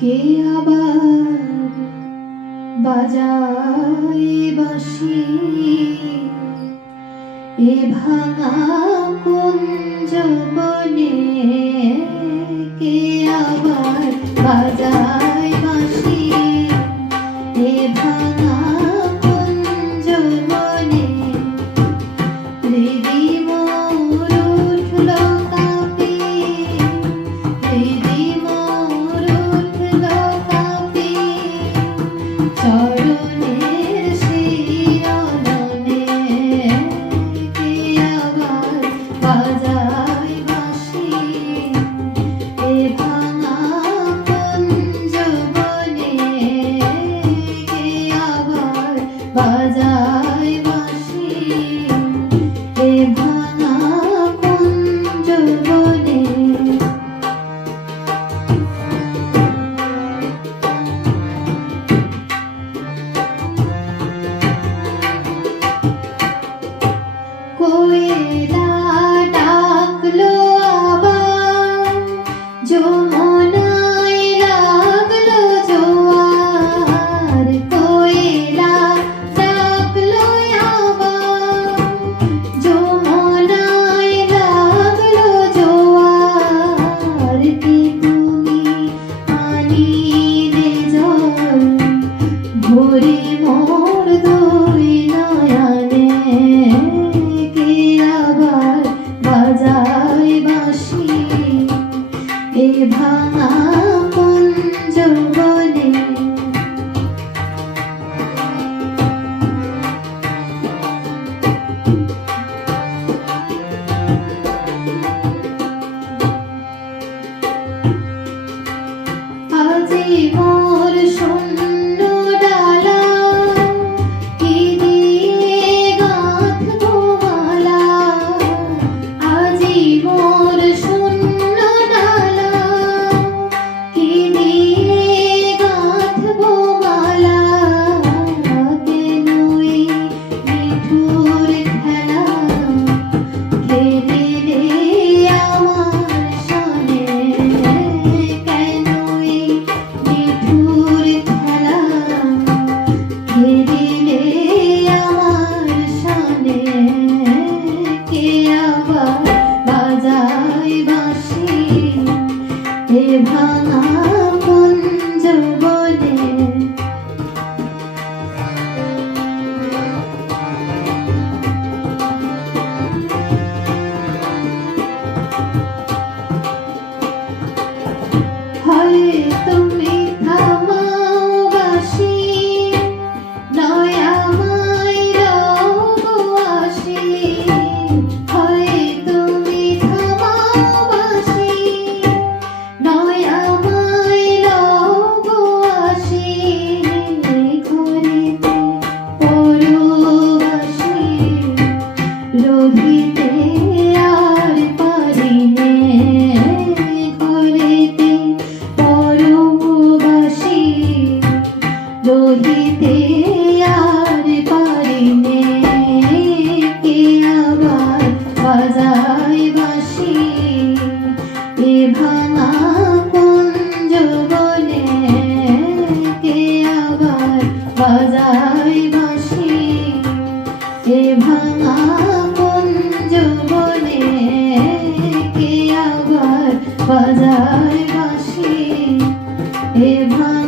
কে আবার বাজায় বাঁশি এ ভাঙা কুঞ্জ বনে, কে আবার বাজায় বাঁশি এ ভাঙা কুঞ্জ বনে। হৃদি মোর উঠল কাঁপিয়ে, হৃদি মোর উঠল কাঁপিয়ে, চরণের শিরোমণি কে আবার বাজায় বাঁশি এ ভাঙা কুঞ্জ বনে, কে আবার বাজায় বাঁশি এ ভাঙা কুঞ্জ বনে। কোয়েলা ডাকলো আবার, যমুনায় লাগলো জোয়ার। কোয়েলা ডাকলো আবার, যমুনায় লাগলো জোয়ার। কি তুমি আনিলে জল ভরে মোর দুই নয়নে, কে আবার বাজায় বাঁশি এ ভাঙা কুঞ্জ বনে। আজি মোর শূন্য ডালা, কি দিয়ে গাঁথবো মালা। আজি মোর শূন্য ডালা, কি দিয়ে গাঁথবো মালা। কেনই নিঠুর খেলা খেলিলে আমার সনে, কেনই নিঠুর খেলা খেলিলে আমার সনে। কে আবার বাজায় বাঁশি এ ভাঙা কুঞ্জ বনে। হয় তুমি থামাও বাঁশি, নয় আমায় রও গো আসি। হয় তুমি থামাও বাঁশি, নয় আমায় রও গো আসি। ঘরেতে পরবাসী রহিতে আর পারিনে, ঘরেতে পরবাসী রহিতে আর পারিনে। কে আবার বাজায় বাঁশি এ ভাঙা কুঞ্জ বনে, কে আবার বাজায় বাঁশি এ ভাঙা কুঞ্জ বনে, কে আবার বাজায় বাঁশি এ ভাঙা